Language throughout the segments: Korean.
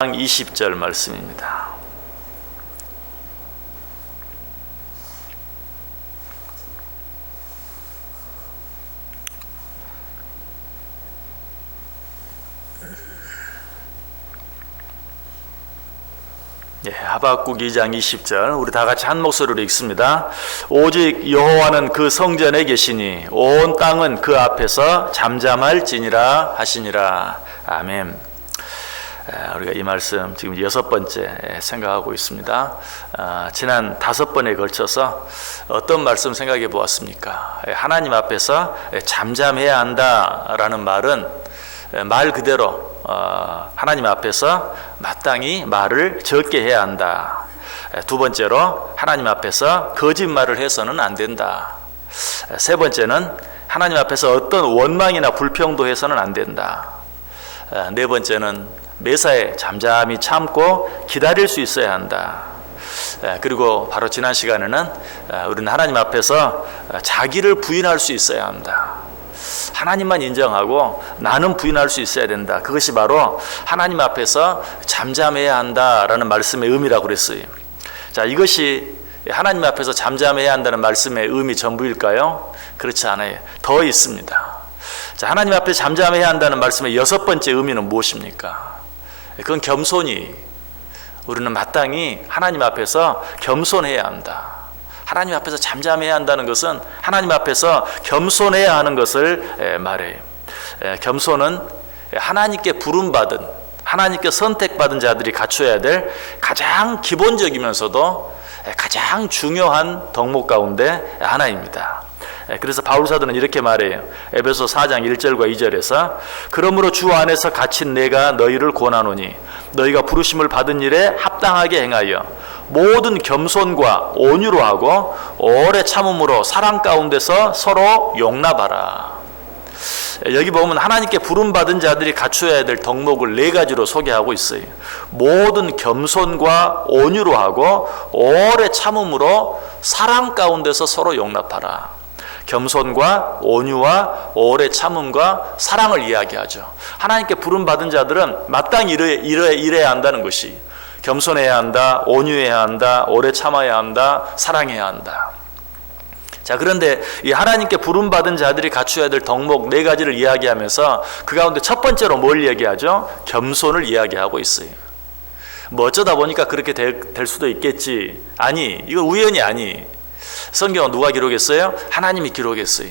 20절 말씀입니다. 하박국 2장 20절 우리 다 같이 한 목소리로 읽습니다. 오직 여호와는 그 성전에 계시니 온 땅은 그 앞에서 잠잠할지니라 하시니라. 아멘. 우리가 이 말씀 지금 6번째 생각하고 있습니다. 지난 5번에 걸쳐서 어떤 말씀 생각해 보았습니까? 하나님 앞에서 잠잠해야 한다라는 말은 말 그대로 하나님 앞에서 마땅히 말을 적게 해야 한다. 두 번째로 하나님 앞에서 거짓말을 해서는 안 된다. 세 번째는 하나님 앞에서 어떤 원망이나 불평도 해서는 안 된다. 네 번째는 매사에 잠잠히 참고 기다릴 수 있어야 한다. 그리고 바로 지난 시간에는 우리는 하나님 앞에서 자기를 부인할 수 있어야 한다. 하나님만 인정하고 나는 부인할 수 있어야 된다. 그것이 바로 하나님 앞에서 잠잠해야 한다라는 말씀의 의미라고 그랬어요. 자, 이것이 하나님 앞에서 잠잠해야 한다는 말씀의 의미 전부일까요? 그렇지 않아요. 더 있습니다. 자, 하나님 앞에 잠잠해야 한다는 말씀의 6번째 의미는 무엇입니까? 그건 겸손히, 우리는 마땅히 하나님 앞에서 겸손해야 한다. 하나님 앞에서 잠잠해야 한다는 것은 하나님 앞에서 겸손해야 하는 것을 말해요. 겸손은 하나님께 부름받은, 하나님께 선택받은 자들이 갖춰야 될 가장 기본적이면서도 가장 중요한 덕목 가운데 하나입니다. 그래서 바울 사도는 이렇게 말해요. 에베소 4장 1절과 2절에서 그러므로 주 안에서 갇힌 내가 너희를 권하노니 너희가 부르심을 받은 일에 합당하게 행하여 모든 겸손과 온유로 하고 오래 참음으로 사랑 가운데서 서로 용납하라. 여기 보면 하나님께 부름받은 자들이 갖춰야 될 덕목을 4가지로 소개하고 있어요. 모든 겸손과 온유로 하고 오래 참음으로 사랑 가운데서 서로 용납하라. 겸손과 온유와 오래 참음과 사랑을 이야기하죠. 하나님께 부름받은 자들은 마땅히 이래야 한다는 것이, 겸손해야 한다, 온유해야 한다, 오래 참아야 한다, 사랑해야 한다. 자, 그런데 이 하나님께 부름받은 자들이 갖춰야 될 덕목 4가지를 이야기하면서 그 가운데 첫 번째로 뭘 이야기하죠? 겸손을 이야기하고 있어요. 뭐 어쩌다 보니까 그렇게 될 수도 있겠지. 아니, 이거 우연이 아니. 성경은 누가 기록했어요? 하나님이 기록했어요.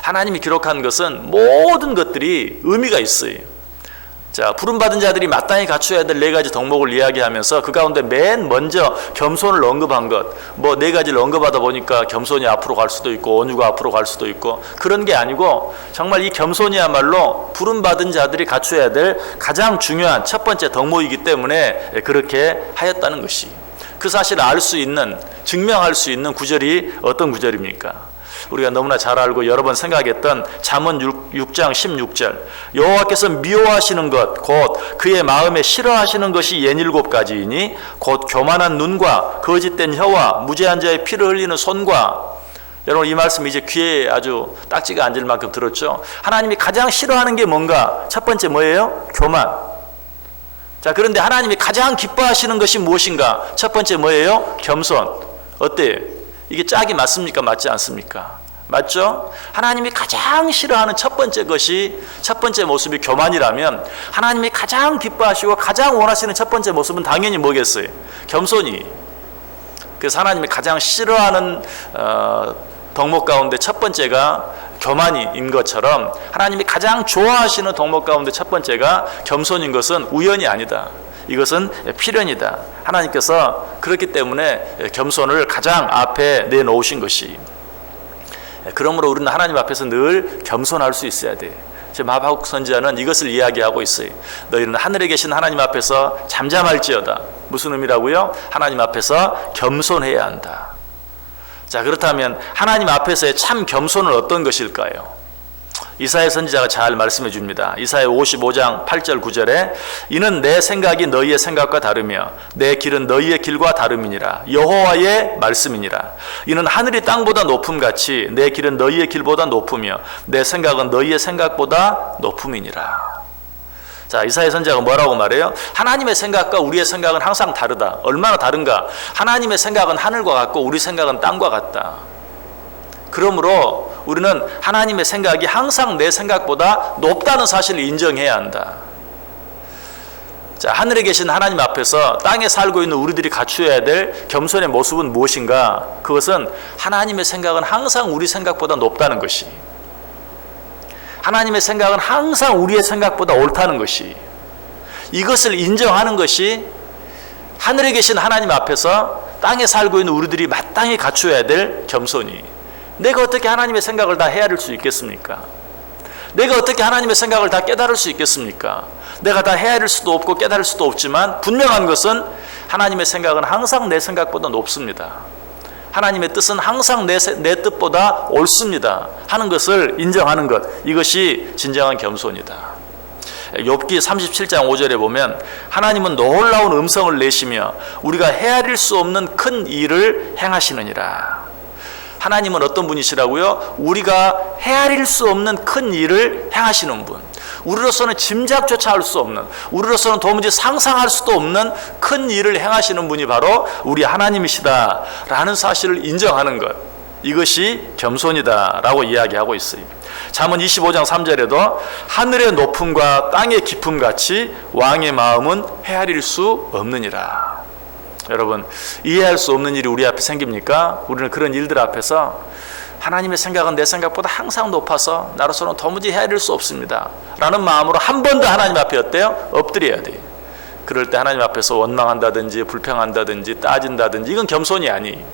하나님이 기록한 것은 모든 것들이 의미가 있어요. 자, 부름받은 자들이 마땅히 갖춰야 될 4가지 덕목을 이야기하면서 그 가운데 맨 먼저 겸손을 언급한 것, 뭐 4가지를 언급하다 보니까 겸손이 앞으로 갈 수도 있고 온유가 앞으로 갈 수도 있고 그런 게 아니고 정말 이 겸손이야말로 부름받은 자들이 갖춰야 될 가장 중요한 첫 번째 덕목이기 때문에 그렇게 하였다는 것이, 그 사실을 알 수 있는, 증명할 수 있는 구절이 어떤 구절입니까? 우리가 너무나 잘 알고 여러 번 생각했던 잠언 6장 16절 여호와께서 미워하시는 것 곧 그의 마음에 싫어하시는 것이 67가지이니 곧 교만한 눈과 거짓된 혀와 무죄한 자의 피를 흘리는 손과. 여러분, 이 말씀 이제 귀에 아주 딱지가 앉을 만큼 들었죠? 하나님이 가장 싫어하는 게 뭔가? 첫 번째 뭐예요? 교만. 자, 그런데 하나님이 가장 기뻐하시는 것이 무엇인가? 첫 번째 뭐예요? 겸손. 어때요? 이게 짝이 맞습니까? 맞지 않습니까? 맞죠? 하나님이 가장 싫어하는 첫 번째 것이, 첫 번째 모습이 교만이라면 하나님이 가장 기뻐하시고 가장 원하시는 첫 번째 모습은 당연히 뭐겠어요? 겸손이. 그래서 하나님이 가장 싫어하는 덕목 가운데 첫 번째가 교만인 것처럼 하나님이 가장 좋아하시는 덕목 가운데 첫 번째가 겸손인 것은 우연이 아니다. 이것은 필연이다. 하나님께서 그렇기 때문에 겸손을 가장 앞에 내놓으신 것이. 그러므로 우리는 하나님 앞에서 늘 겸손할 수 있어야 돼. 지금 하박국 선지자는 이것을 이야기하고 있어요. 너희는 하늘에 계신 하나님 앞에서 잠잠할지어다. 무슨 의미라고요? 하나님 앞에서 겸손해야 한다. 자, 그렇다면 하나님 앞에서의 참 겸손은 어떤 것일까요? 이사야 선지자가 잘 말씀해 줍니다. 이사야 55장 8절 9절에 이는 내 생각이 너희의 생각과 다르며 내 길은 너희의 길과 다름이니라. 여호와의 말씀이니라. 이는 하늘이 땅보다 높음같이 내 길은 너희의 길보다 높으며 내 생각은 너희의 생각보다 높음이니라. 자, 이사야 선지자가 뭐라고 말해요? 하나님의 생각과 우리의 생각은 항상 다르다. 얼마나 다른가? 하나님의 생각은 하늘과 같고 우리 생각은 땅과 같다. 그러므로 우리는 하나님의 생각이 항상 내 생각보다 높다는 사실을 인정해야 한다. 자, 하늘에 계신 하나님 앞에서 땅에 살고 있는 우리들이 갖추어야 될 겸손의 모습은 무엇인가? 그것은 하나님의 생각은 항상 우리 생각보다 높다는 것이, 하나님의 생각은 항상 우리의 생각보다 옳다는 것이, 이것을 인정하는 것이 하늘에 계신 하나님 앞에서 땅에 살고 있는 우리들이 마땅히 갖추어야 될 겸손이. 내가 어떻게 하나님의 생각을 다 헤아릴 수 있겠습니까? 내가 어떻게 하나님의 생각을 다 깨달을 수 있겠습니까? 내가 다 헤아릴 수도 없고 깨달을 수도 없지만 분명한 것은 하나님의 생각은 항상 내 생각보다 높습니다. 하나님의 뜻은 항상 내 뜻보다 옳습니다 하는 것을 인정하는 것, 이것이 진정한 겸손이다. 욥기 37장 5절에 보면 하나님은 놀라운 음성을 내시며 우리가 헤아릴 수 없는 큰 일을 행하시느니라. 하나님은 어떤 분이시라고요? 우리가 헤아릴 수 없는 큰 일을 행하시는 분, 우리로서는 짐작조차 할 수 없는, 우리로서는 도무지 상상할 수도 없는 큰 일을 행하시는 분이 바로 우리 하나님이시다라는 사실을 인정하는 것, 이것이 겸손이다라고 이야기하고 있어요. 잠언 25장 3절에도 하늘의 높음과 땅의 깊음 같이 왕의 마음은 헤아릴 수 없느니라. 여러분, 이해할 수 없는 일이 우리 앞에 생깁니까? 우리는 그런 일들 앞에서 하나님의 생각은 내 생각보다 항상 높아서 나로서는 도무지 헤아릴 수 없습니다 라는 마음으로 한 번 더 하나님 앞에 어때요? 엎드려야 돼요. 그럴 때 하나님 앞에서 원망한다든지 불평한다든지 따진다든지, 이건 겸손이 아니에요.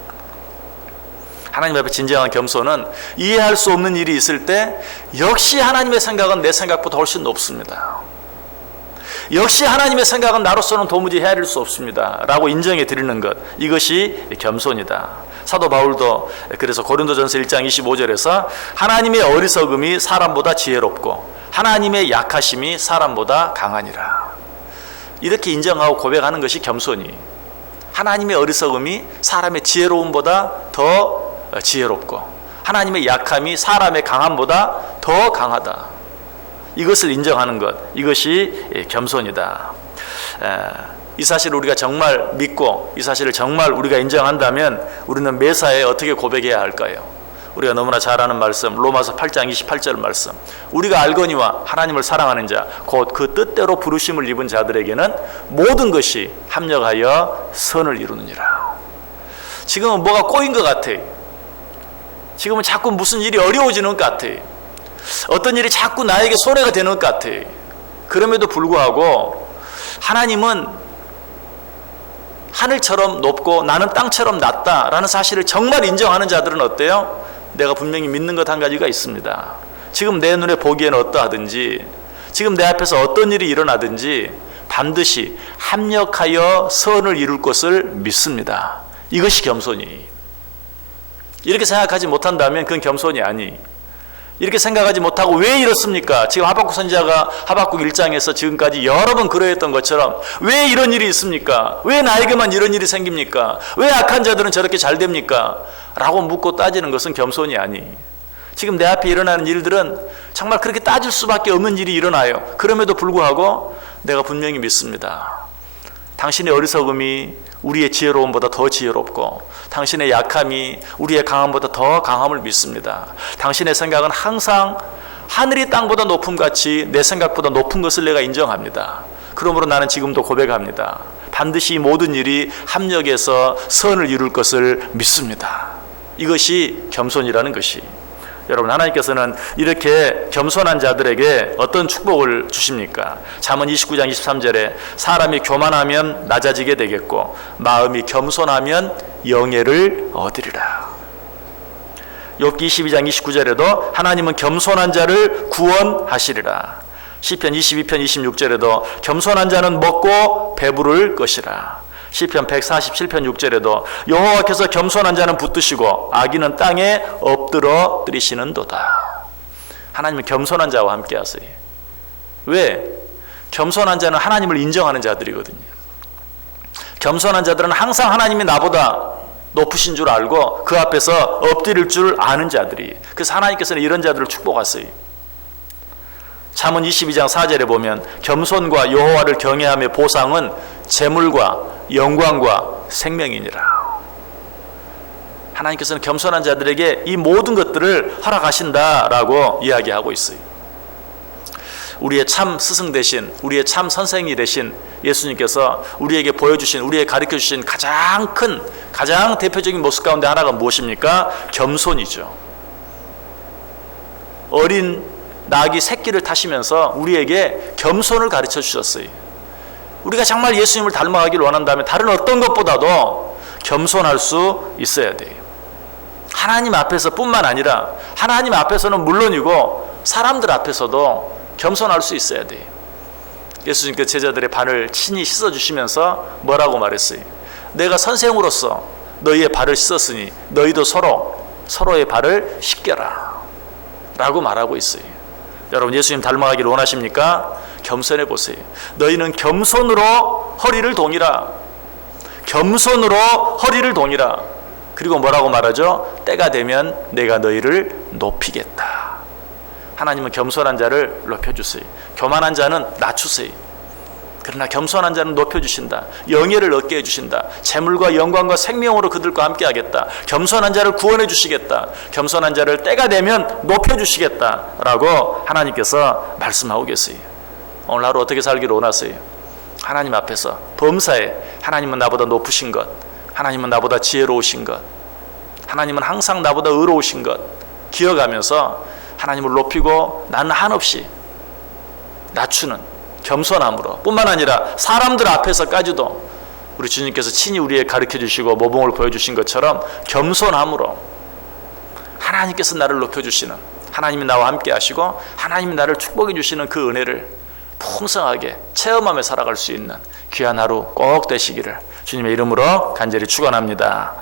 하나님 앞에 진정한 겸손은 이해할 수 없는 일이 있을 때 역시 하나님의 생각은 내 생각보다 훨씬 높습니다. 역시 하나님의 생각은 나로서는 도무지 헤아릴 수 없습니다 라고 인정해 드리는 것, 이것이 겸손이다. 사도 바울도 그래서 고린도전서 1장 25절에서 하나님의 어리석음이 사람보다 지혜롭고 하나님의 약하심이 사람보다 강하니라, 이렇게 인정하고 고백하는 것이 겸손이. 하나님의 어리석음이 사람의 지혜로움보다 더 지혜롭고 하나님의 약함이 사람의 강함보다 더 강하다, 이것을 인정하는 것, 이것이 겸손이다. 이 사실을 우리가 정말 믿고 이 사실을 정말 우리가 인정한다면 우리는 매사에 어떻게 고백해야 할까요? 우리가 너무나 잘 아는 말씀, 로마서 8장 28절 말씀, 우리가 알거니와 하나님을 사랑하는 자 곧 그 뜻대로 부르심을 입은 자들에게는 모든 것이 합력하여 선을 이루느니라. 지금은 뭐가 꼬인 것 같아. 지금은 자꾸 무슨 일이 어려워지는 것 같아. 어떤 일이 자꾸 나에게 손해가 되는 것 같아. 그럼에도 불구하고 하나님은 하늘처럼 높고 나는 땅처럼 낮다라는 사실을 정말 인정하는 자들은 어때요? 내가 분명히 믿는 것 한 가지가 있습니다. 지금 내 눈에 보기에는 어떠하든지, 지금 내 앞에서 어떤 일이 일어나든지 반드시 합력하여 선을 이룰 것을 믿습니다. 이것이 겸손이. 이렇게 생각하지 못한다면 그건 겸손이 아니. 이렇게 생각하지 못하고 왜 이렇습니까? 지금 하박국 선지자가 하박국 1장에서 지금까지 여러 번 그러했던 것처럼 왜 이런 일이 있습니까? 왜 나에게만 이런 일이 생깁니까? 왜 악한 자들은 저렇게 잘 됩니까? 라고 묻고 따지는 것은 겸손이 아니. 지금 내 앞에 일어나는 일들은 정말 그렇게 따질 수밖에 없는 일이 일어나요. 그럼에도 불구하고 내가 분명히 믿습니다. 당신의 어리석음이 우리의 지혜로움보다 더 지혜롭고 당신의 약함이 우리의 강함보다 더 강함을 믿습니다. 당신의 생각은 항상 하늘이 땅보다 높음같이 내 생각보다 높은 것을 내가 인정합니다. 그러므로 나는 지금도 고백합니다. 반드시 모든 일이 합력해서 선을 이룰 것을 믿습니다. 이것이 겸손이라는 것이. 여러분, 하나님께서는 이렇게 겸손한 자들에게 어떤 축복을 주십니까? 잠언 29장 23절에 사람이 교만하면 낮아지게 되겠고 마음이 겸손하면 영예를 얻으리라. 욥기 22장 29절에도 하나님은 겸손한 자를 구원하시리라. 시편 22편 26절에도 겸손한 자는 먹고 배부를 것이라. 시편 147편 6절에도 여호와께서 겸손한 자는 붙드시고 악인은 땅에 엎드러뜨리시는도다. 하나님은 겸손한 자와 함께 하세요. 왜? 겸손한 자는 하나님을 인정하는 자들이거든요. 겸손한 자들은 항상 하나님이 나보다 높으신 줄 알고 그 앞에서 엎드릴 줄 아는 자들이. 그래서 하나님께서는 이런 자들을 축복하세요. 잠언 22장 4절에 보면 겸손과 여호와를 경외함의 보상은 재물과 영광과 생명이니라. 하나님께서는 겸손한 자들에게 이 모든 것들을 허락하신다라고 이야기하고 있어요. 우리의 참 스승 되신, 우리의 참 선생이 되신 예수님께서 우리에게 보여주신, 우리에게 가르쳐 주신 가장 큰, 가장 대표적인 모습 가운데 하나가 무엇입니까? 겸손이죠. 어린 낙이 새끼를 타시면서 우리에게 겸손을 가르쳐 주셨어요. 우리가 정말 예수님을 닮아가기를 원한다면 다른 어떤 것보다도 겸손할 수 있어야 돼요. 하나님 앞에서 뿐만 아니라 하나님 앞에서는 물론이고 사람들 앞에서도 겸손할 수 있어야 돼요. 예수님께서 제자들의 발을 친히 씻어주시면서 뭐라고 말했어요? 내가 선생으로서 너희의 발을 씻었으니 너희도 서로의 발을 씻겨라 라고 말하고 있어요. 여러분, 예수님 닮아가기를 원하십니까? 겸손해 보세요. 너희는 겸손으로 허리를 동이라. 겸손으로 허리를 동이라. 그리고 뭐라고 말하죠? 때가 되면 내가 너희를 높이겠다. 하나님은 겸손한 자를 높여주세요. 교만한 자는 낮추세요. 그러나 겸손한 자는 높여주신다. 영예를 얻게 해주신다. 재물과 영광과 생명으로 그들과 함께 하겠다. 겸손한 자를 구원해 주시겠다. 겸손한 자를 때가 되면 높여주시겠다 라고 하나님께서 말씀하고 계세요. 오늘 하루 어떻게 살기를 원하세요? 하나님 앞에서 범사에 하나님은 나보다 높으신 것, 하나님은 나보다 지혜로우신 것, 하나님은 항상 나보다 의로우신 것 기억하면서 하나님을 높이고 나는 한없이 낮추는 겸손함으로, 뿐만 아니라 사람들 앞에서까지도 우리 주님께서 친히 우리에게 가르쳐 주시고 모범을 보여주신 것처럼 겸손함으로 하나님께서 나를 높여주시는, 하나님이 나와 함께 하시고 하나님이 나를 축복해 주시는 그 은혜를 풍성하게 체험하며 살아갈 수 있는 귀한 하루 꼭 되시기를 주님의 이름으로 간절히 축원합니다.